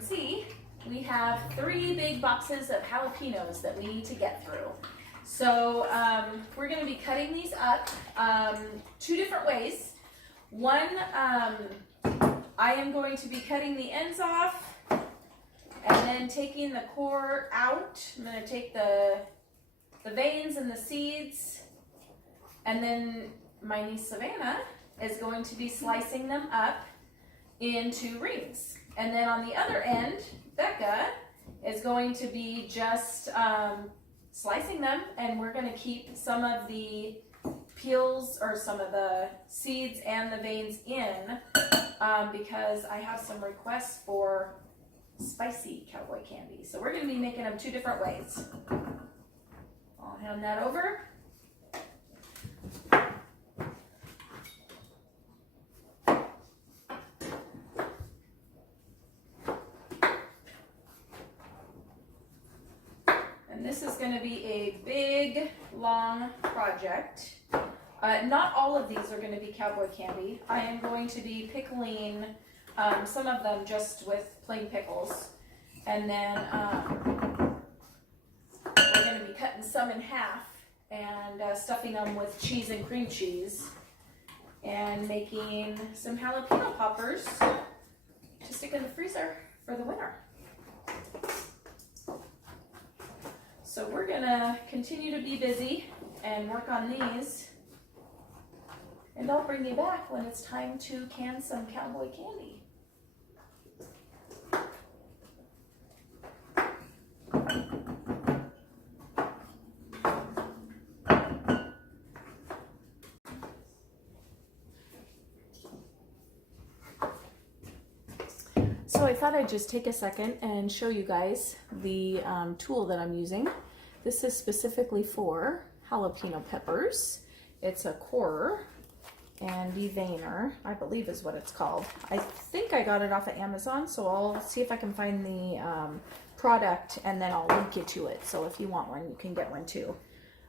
can see, we have 3 big boxes of jalapenos that we need to get through. So we're going to be cutting these up 2 different ways. One, I am going to be cutting the ends off and then taking the core out. I'm going to take the veins and the seeds, and then my niece Savannah is going to be slicing them up into rings. And then on the other end, Becca is going to be just slicing them, and we're going to keep some of the peels or some of the seeds and the veins in because I have some requests for spicy cowboy candy. So we're going to be making them 2 different ways. I'll hand that over. And this is going to be a big, long project. Not all of these are going to be cowboy candy. I am going to be pickling some of them just with plain pickles. And then we're going to be cutting some in half and stuffing them with cheese and cream cheese. And making some jalapeno poppers to stick in the freezer for the winter. So we're gonna continue to be busy and work on these, and I'll bring you back when it's time to can some cowboy candy. So I thought I'd just take a second and show you guys the tool that I'm using. This is specifically for jalapeno peppers. It's a corer and deveiner, I believe is what it's called. I think I got it off of Amazon, so I'll see if I can find the product and then I'll link you to it. So if you want one, you can get one too.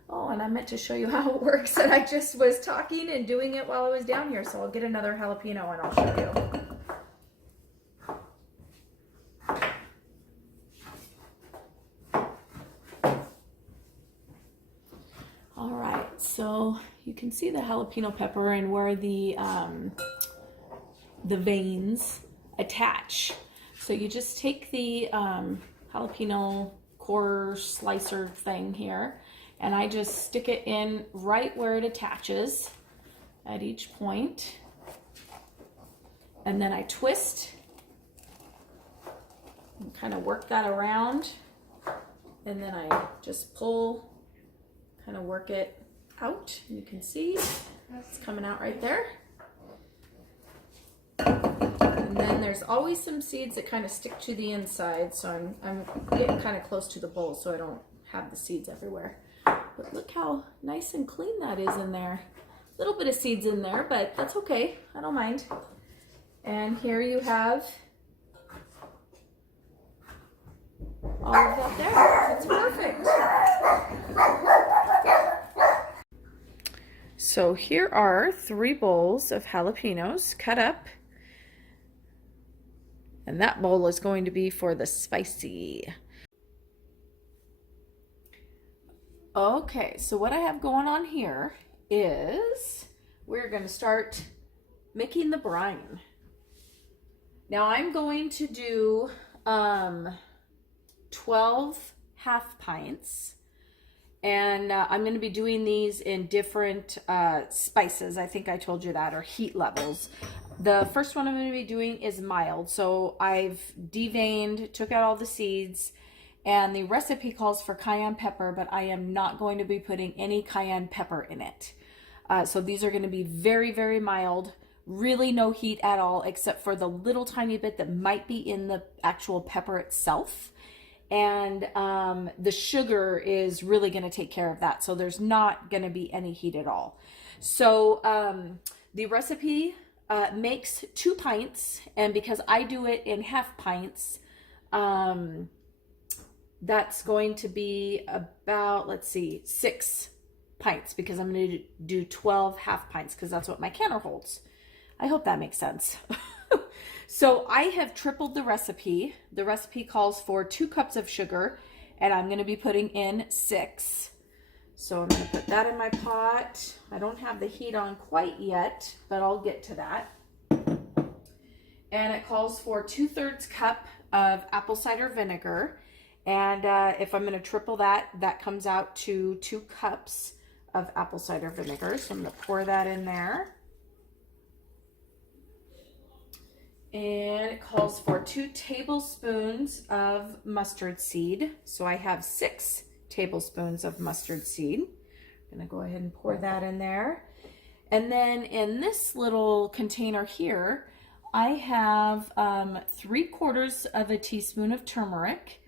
Oh, and I meant to show you how it works, and I just was talking and doing it while I was down here, so I'll get another jalapeno and I'll show you. So you can see the jalapeno pepper and where the veins attach. So you just take the jalapeno core slicer thing here, and I just stick it in right where it attaches at each point. And then I twist and kind of work that around. And then I just pull, kind of work it out. You can see it's coming out right there. And then there's always some seeds that kind of stick to the inside, so I'm getting kind of close to the bowl so I don't have the seeds everywhere. But look how nice and clean that is in there. A little bit of seeds in there, but that's okay. I don't mind. And here you have all of that there. It's perfect. So here are 3 bowls of jalapenos cut up, and that bowl is going to be for the spicy. Okay, so what I have going on here is we're going to start making the brine. Now I'm going to do 12 half pints. And I'm going to be doing these in different spices. I think I told you that, or heat levels. The first one I'm going to be doing is mild. So I've deveined, took out all the seeds, and the recipe calls for cayenne pepper, but I am not going to be putting any cayenne pepper in it. So these are going to be very, very mild, really no heat at all, except for the little tiny bit that might be in the actual pepper itself. And the sugar is really going to take care of that. So there's not going to be any heat at all. So the recipe makes 2 pints. And because I do it in half pints, that's going to be about, let's see, 6 pints. Because I'm going to do 12 half pints because that's what my canner holds. I hope that makes sense. So I have tripled the recipe. The recipe calls for 2 cups of sugar, and I'm going to be putting in 6. So I'm going to put that in my pot. I don't have the heat on quite yet, but I'll get to that. And it calls for 2/3 cup of apple cider vinegar. And if I'm going to triple that, that comes out to 2 cups of apple cider vinegar. So I'm going to pour that in there. And it calls for 2 tablespoons of mustard seed. So I have 6 tablespoons of mustard seed. I'm going to go ahead and pour that in there. And then in this little container here, I have 3/4 of a teaspoon of turmeric,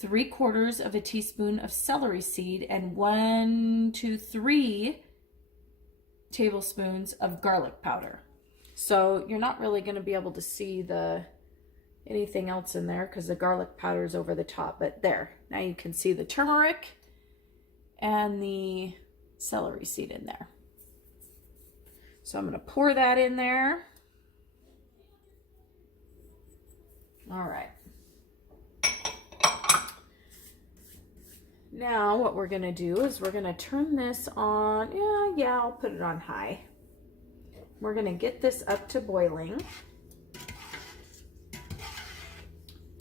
3/4 of a teaspoon of celery seed, and 1, 2, 3 tablespoons of garlic powder. So you're not really going to be able to see anything else in there because the garlic powder is over the top. But there, now you can see the turmeric and the celery seed in there. So I'm going to pour that in there. All right. Now what we're going to do is we're going to turn this on. Yeah, I'll put it on high. We're going to get this up to boiling.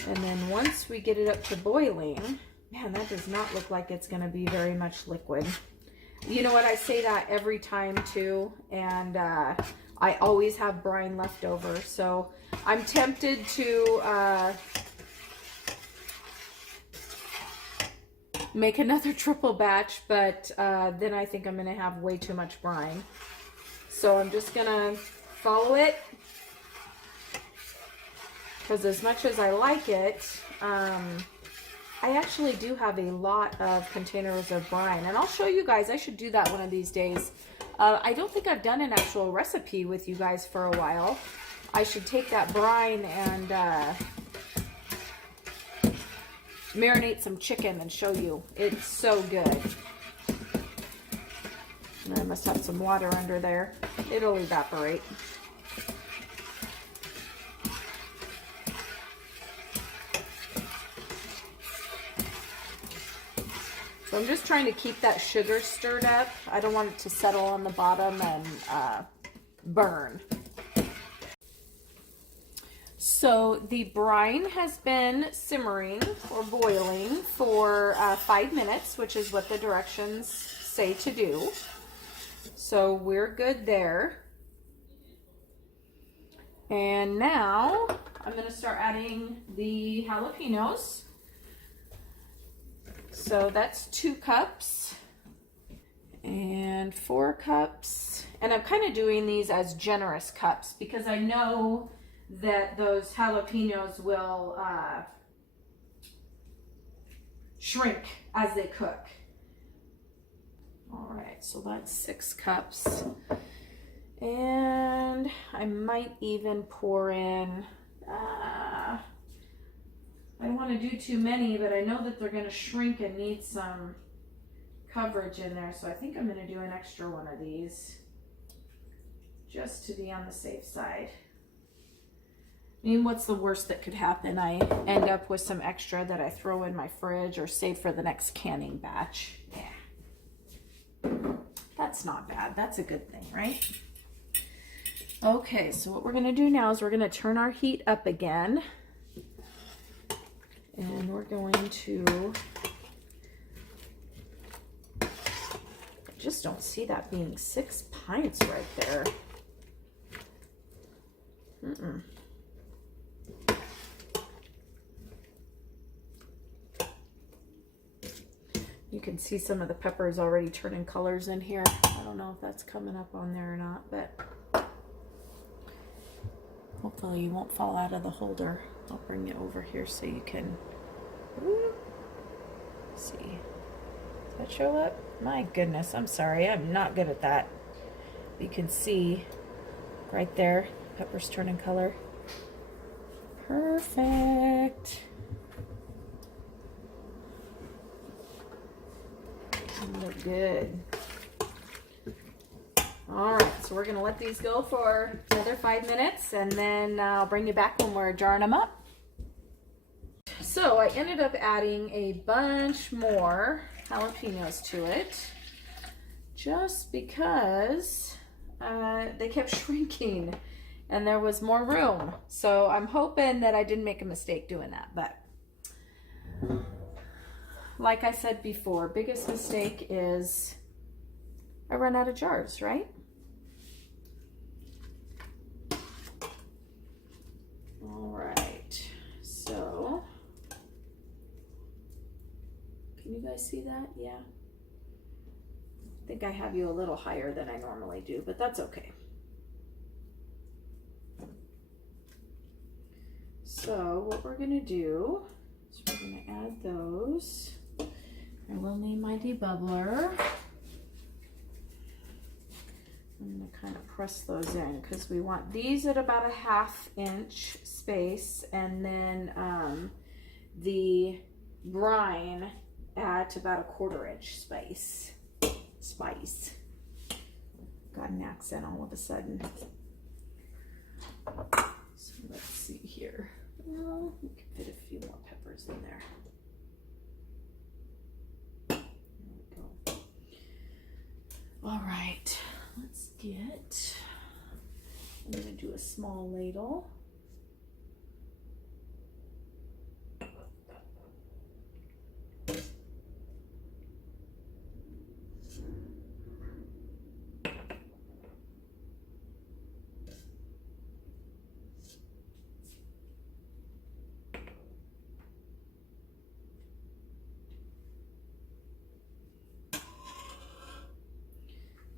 And then once we get it up to boiling, man, that does not look like it's going to be very much liquid. You know what? I say that every time too. And I always have brine left over. So I'm tempted to make another triple batch, but then I think I'm going to have way too much brine. So I'm just going to follow it, because as much as I like it, I actually do have a lot of containers of brine, and I'll show you guys. I should do that one of these days. I don't think I've done an actual recipe with you guys for a while. I should take that brine and marinate some chicken and show you. It's so good. And I must have some water under there. It'll evaporate. So I'm just trying to keep that sugar stirred up. I don't want it to settle on the bottom and burn. So the brine has been simmering or boiling for 5 minutes, which is what the directions say to do. So we're good there. And now I'm going to start adding the jalapenos. So that's 2 cups and 4 cups. And I'm kind of doing these as generous cups because I know that those jalapenos will shrink as they cook. All right, so that's 6 cups. And I might even pour in, I don't want to do too many, but I know that they're going to shrink and need some coverage in there. So I think I'm going to do an extra one of these just to be on the safe side. I mean, what's the worst that could happen? I end up with some extra that I throw in my fridge or save for the next canning batch. Yeah. That's not bad. That's a good thing, right? Okay, so what we're going to do now is we're going to turn our heat up again. And we're going to... I just don't see that being 6 pints right there. You can see some of the peppers already turning colors in here. I don't know if that's coming up on there or not, but hopefully you won't fall out of the holder. I'll bring it over here so you can see. Does that show up? My goodness, I'm sorry. I'm not good at that. You can see right there, peppers turning color. Perfect. Look good. All right, so we're gonna let these go for another 5 minutes, and then I'll bring you back when we're jarring them up. So I ended up adding a bunch more jalapenos to it, just because they kept shrinking and there was more room. So I'm hoping that I didn't make a mistake doing that, but like I said before, biggest mistake is I run out of jars, right? All right, so can you guys see that? Yeah. I think I have you a little higher than I normally do, but that's okay. So what we're gonna do is we're gonna add those. I will need my debubbler. I'm gonna kind of press those in because we want these at about a 1/2 inch space, and then the brine at about a 1/4 inch space. Got an accent all of a sudden. So let's see here. Well, we can fit a few more peppers in there. There we go. All right, let's get, I'm gonna do a small ladle.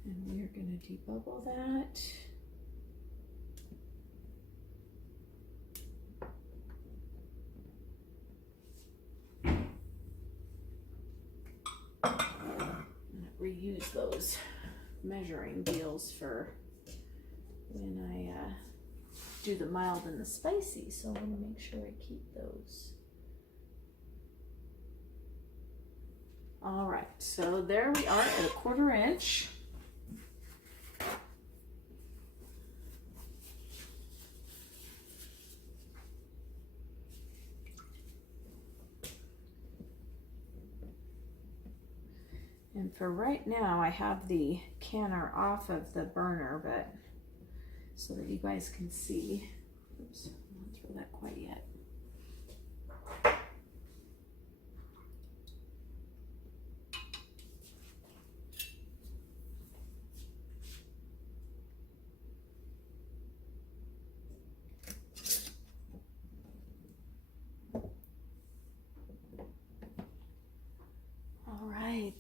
And we're going to debubble that. Reuse those measuring deals for when I do the mild and the spicy, so I want to make sure I keep those. All right, so there we are at a 1/4 inch. And for right now, I have the canner off of the burner, but so that you guys can see. Oops, I won't throw that quite yet.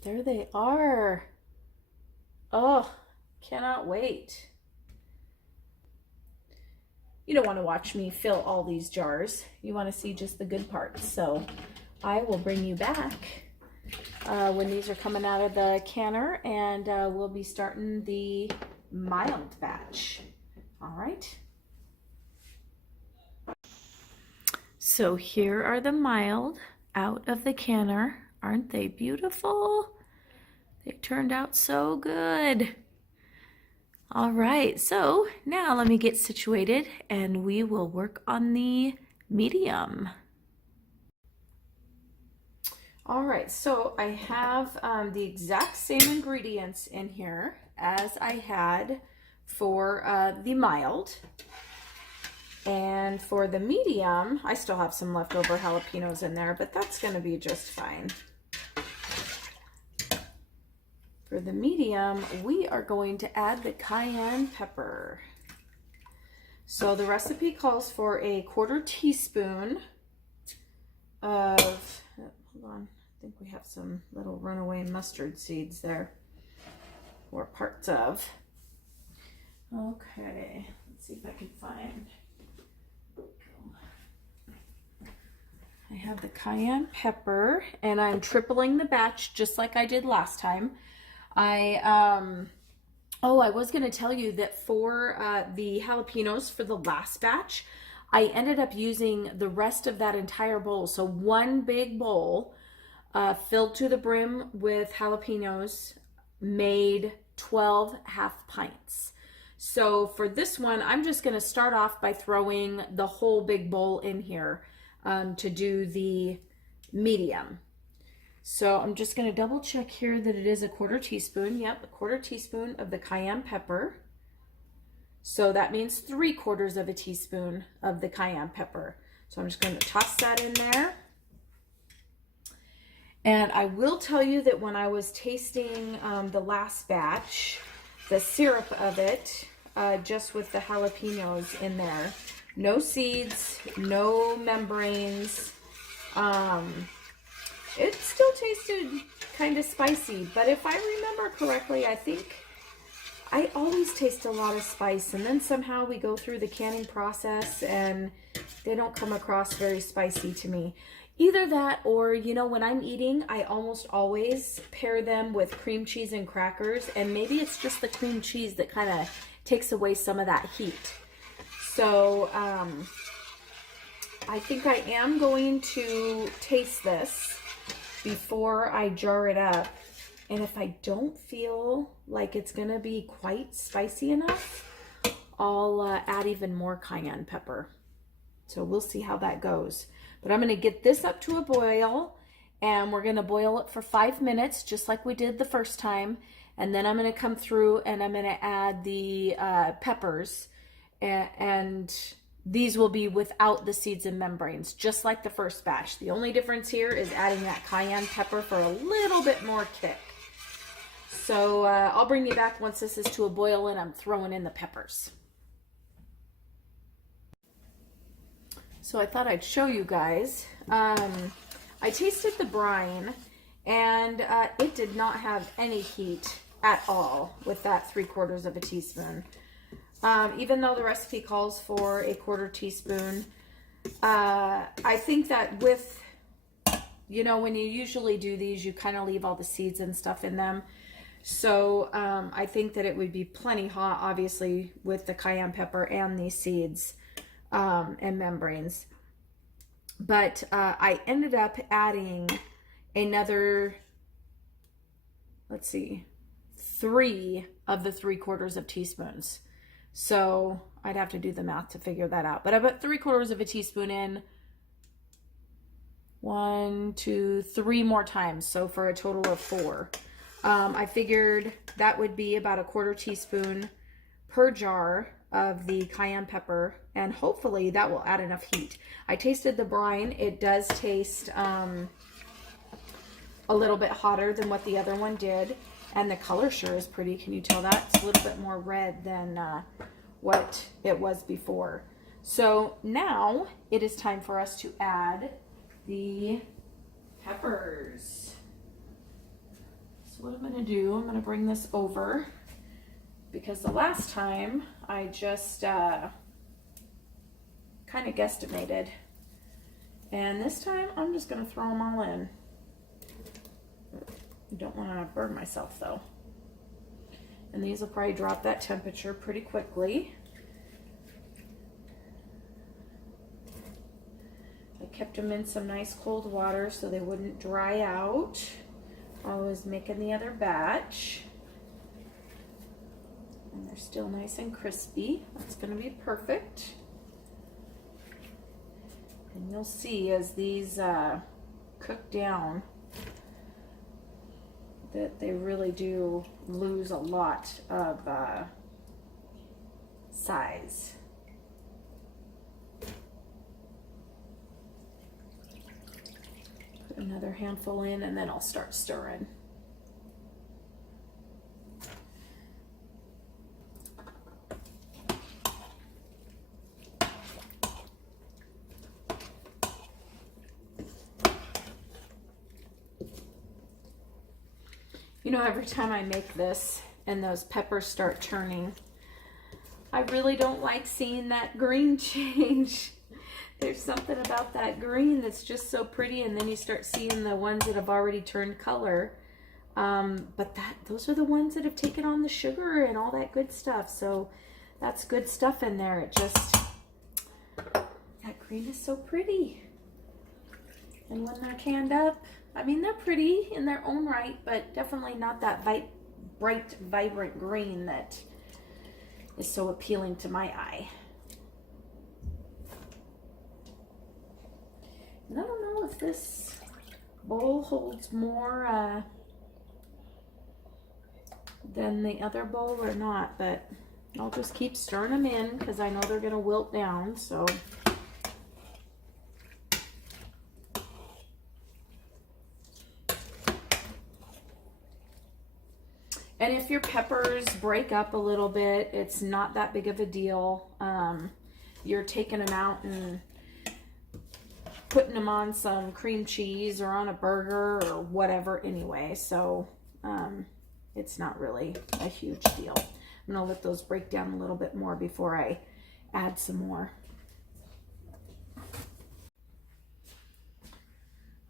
There they are. Oh, cannot wait. You don't want to watch me fill all these jars. You want to see just the good parts. So I will bring you back when these are coming out of the canner, and we'll be starting the mild batch. All right. So here are the mild out of the canner. Aren't they beautiful? They turned out so good. All right, so now let me get situated and we will work on the medium. All right, so I have the exact same ingredients in here as I had for the mild. And for the medium, I still have some leftover jalapenos in there, but that's gonna be just fine. For the medium, we are going to add the cayenne pepper. So the recipe calls for a 1/4 teaspoon of, hold on, I think we have some little runaway mustard seeds there, or parts of. Okay, let's see if I can find. I have the cayenne pepper, and I'm tripling the batch just like I did last time. I was going to tell you that for the jalapenos for the last batch, I ended up using the rest of that entire bowl. So one big bowl filled to the brim with jalapenos made 12 half pints. So for this one, I'm just going to start off by throwing the whole big bowl in here to do the medium. So I'm just going to double check here that it is a 1/4 teaspoon. Yep, a 1/4 teaspoon of the cayenne pepper. So that means 3/4 of a teaspoon of the cayenne pepper. So I'm just going to toss that in there. And I will tell you that when I was tasting the last batch, the syrup of it, just with the jalapenos in there, no seeds, no membranes, it still tasted kind of spicy. But if I remember correctly, I think I always taste a lot of spice, and then somehow we go through the canning process and they don't come across very spicy to me. Either that, or, you know, when I'm eating, I almost always pair them with cream cheese and crackers, and maybe it's just the cream cheese that kind of takes away some of that heat. So I think I am going to taste this before I jar it up. And if I don't feel like it's going to be quite spicy enough, I'll add even more cayenne pepper. So we'll see how that goes. But I'm going to get this up to a boil, and we're going to boil it for 5 minutes, just like we did the first time. And then I'm going to come through and I'm going to add the peppers, and these will be without the seeds and membranes, just like the first batch. The only difference here is adding that cayenne pepper for a little bit more kick. So I'll bring you back once this is to a boil and I'm throwing in the peppers. So I thought I'd show you guys. I tasted the brine, and it did not have any heat at all with that 3/4 of a teaspoon. Even though the recipe calls for a 1/4 teaspoon, I think that with, you know, when you usually do these, you kind of leave all the seeds and stuff in them. So I think that it would be plenty hot, obviously, with the cayenne pepper and these seeds and membranes. But I ended up adding another, let's see, 3 of the 3/4 of teaspoons. So I'd have to do the math to figure that out. But I put 3/4 of a teaspoon in 1, 2, 3 more times. So for a total of 4. I figured that would be about a 1/4 teaspoon per jar of the cayenne pepper, and hopefully that will add enough heat. I tasted the brine. It does taste a little bit hotter than what the other one did, and the color sure is pretty. Can you tell that? It's a little bit more red than what it was before. So now it is time for us to add the peppers. So what I'm going to do, I'm going to bring this over, because the last time I just kind of guesstimated, and this time I'm just going to throw them all in. I don't want to burn myself though. And these will probably drop that temperature pretty quickly. I kept them in some nice cold water so they wouldn't dry out while I was making the other batch. And they're still nice and crispy. That's going to be perfect. And you'll see as these cook down that they really do lose a lot of size. Put another handful in, and then I'll start stirring. You know, every time I make this and those peppers start turning, I really don't like seeing that green change. There's something about that green that's just so pretty, and then you start seeing the ones that have already turned color. But those are the ones that have taken on the sugar and all that good stuff. So that's good stuff in there. It just, that green is so pretty. And when they're canned up, I mean, they're pretty in their own right, but definitely not that bright, vibrant green that is so appealing to my eye. And I don't know if this bowl holds more than the other bowl or not, but I'll just keep stirring them in because I know they're going to wilt down, so. And if your peppers break up a little bit, it's not that big of a deal. You're taking them out and putting them on some cream cheese or on a burger or whatever anyway. So it's not really a huge deal. I'm gonna let those break down a little bit more before I add some more.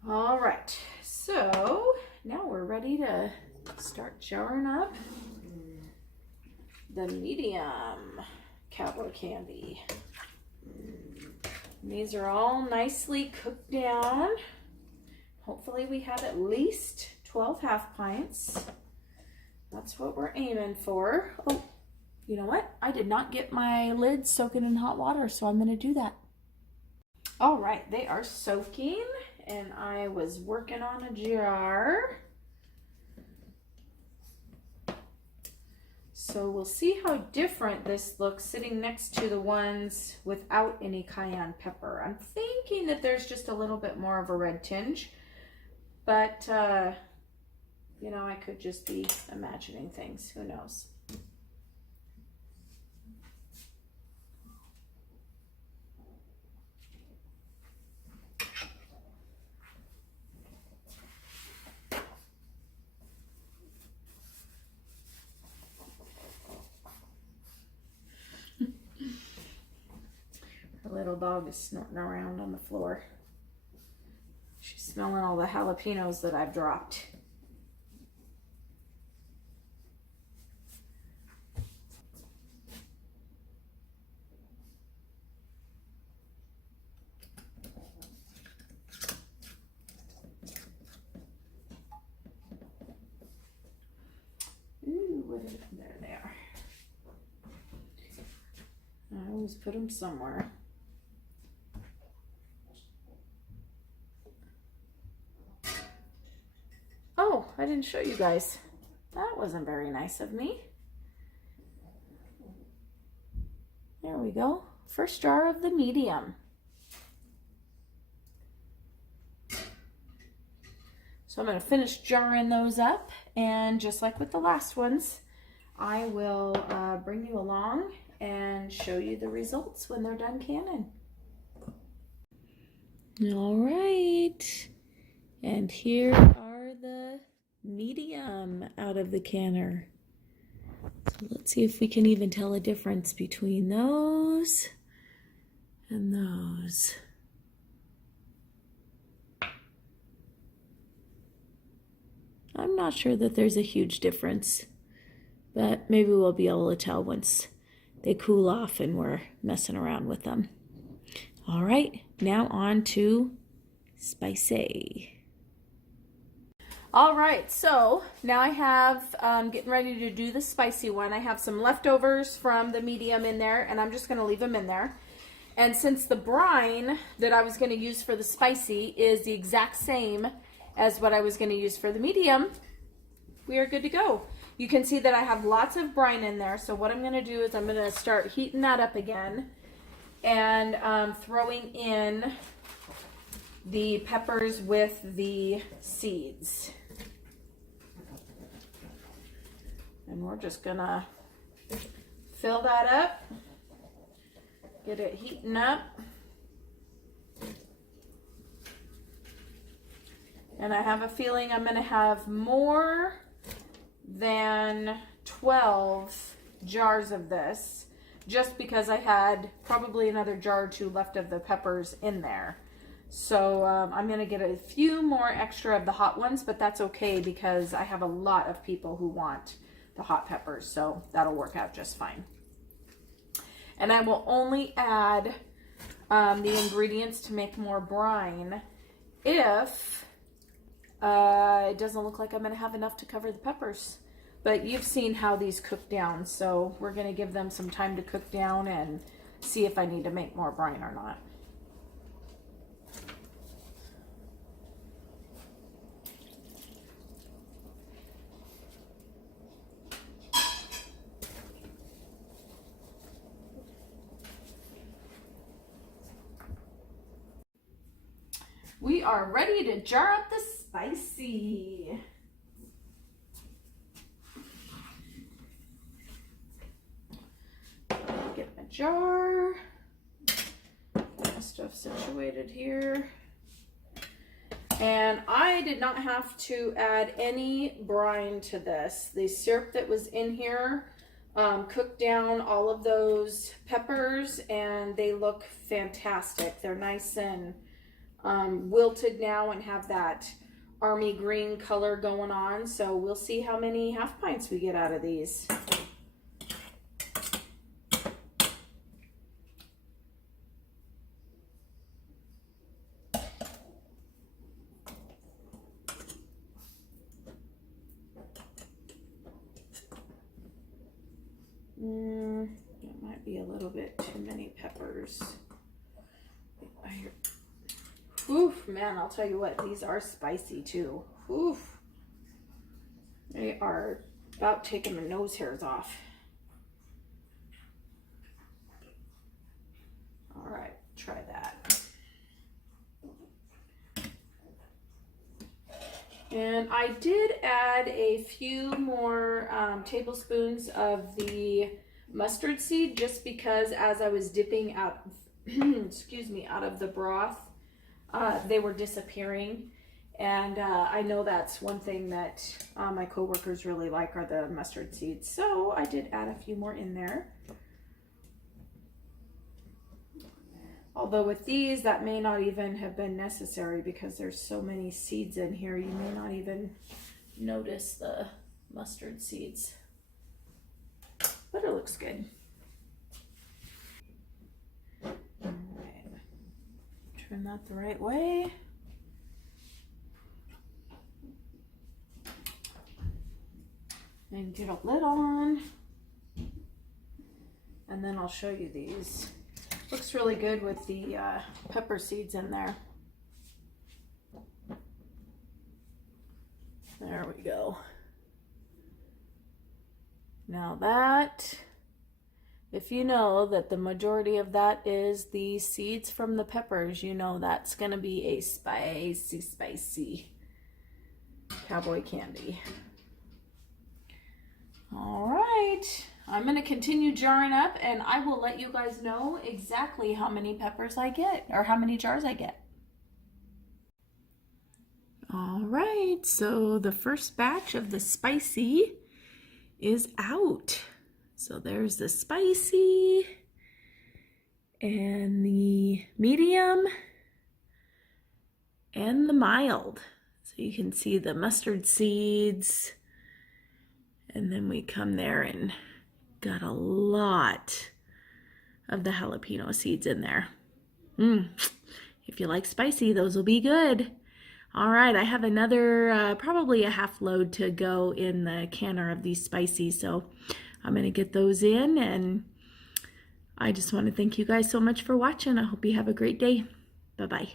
All right, so now we're ready to start jarring up the medium Cowboy candy. And these are all nicely cooked down. Hopefully we have at least 12 half pints. That's what we're aiming for. Oh, you know what? I did not get my lids soaking in hot water, so I'm going to do that. All right, they are soaking, and I was working on a jar. So we'll see how different this looks sitting next to the ones without any cayenne pepper. I'm thinking that there's just a little bit more of a red tinge, but you know, I could just be imagining things. Who knows? The little dog is snorting around on the floor. She's smelling all the jalapenos that I've dropped. Ooh, there they are. I always put them somewhere. Oh, I didn't show you guys. That wasn't very nice of me. There we go. First jar of the medium. So I'm going to finish jarring those up, and just like with the last ones, I will bring you along and show you the results when they're done canning. All right, and here are the medium out of the canner. So let's see if we can even tell a difference between those and those. I'm not sure that there's a huge difference, but maybe we'll be able to tell once they cool off and we're messing around with them. All right, now on to spicy. All right, so now I have, getting ready to do the spicy one. I have some leftovers from the medium in there, and I'm just gonna leave them in there. And since the brine that I was gonna use for the spicy is the exact same as what I was gonna use for the medium, we are good to go. You can see that I have lots of brine in there, so what I'm gonna do is I'm gonna start heating that up again and throwing in the peppers with the seeds. And we're just gonna fill that up, get it heating up. And I have a feeling I'm gonna have more than 12 jars of this, just because I had probably another jar or two left of the peppers in there. So I'm gonna get a few more extra of the hot ones, but that's okay because I have a lot of people who want the hot peppers, so that'll work out just fine. And I will only add the ingredients to make more brine if it doesn't look like I'm gonna have enough to cover the peppers. But you've seen how these cook down, so we're gonna give them some time to cook down and see if I need to make more brine or not. We are ready to jar up the spicy. Get my jar. Get my stuff situated here. And I did not have to add any brine to this. The syrup that was in here cooked down all of those peppers, and they look fantastic. They're nice and wilted now and have that army green color going on. So we'll see how many half pints we get out of these. That might be a little bit too many peppers. Oof, man, I'll tell you what, these are spicy too. Oof. They are about taking my nose hairs off. All right, try that. And I did add a few more tablespoons of the mustard seed, just because as I was dipping out, excuse me, out of the broth, they were disappearing. And I know that's one thing that my coworkers really like are the mustard seeds. So I did add a few more in there. Although with these, that may not even have been necessary because there's so many seeds in here, you may not even notice the mustard seeds. But it looks good. All right. Turn that the right way. And get a lid on. And then I'll show you these. Looks really good with the pepper seeds in there. There we go. Now that, if you know that the majority of that is the seeds from the peppers, you know that's gonna be a spicy, spicy cowboy candy. All right. I'm going to continue jarring up, and I will let you guys know exactly how many peppers I get, or how many jars I get. All right, so the first batch of the spicy is out. So there's the spicy and the medium and the mild. So you can see the mustard seeds, and then we come there and got a lot of the jalapeno seeds in there. If you like spicy, those will be good. All right, I have another, probably a half load to go in the canner of these spicy, so I'm gonna get those in, and I just want to thank you guys so much for watching. I hope you have a great day. Bye-bye.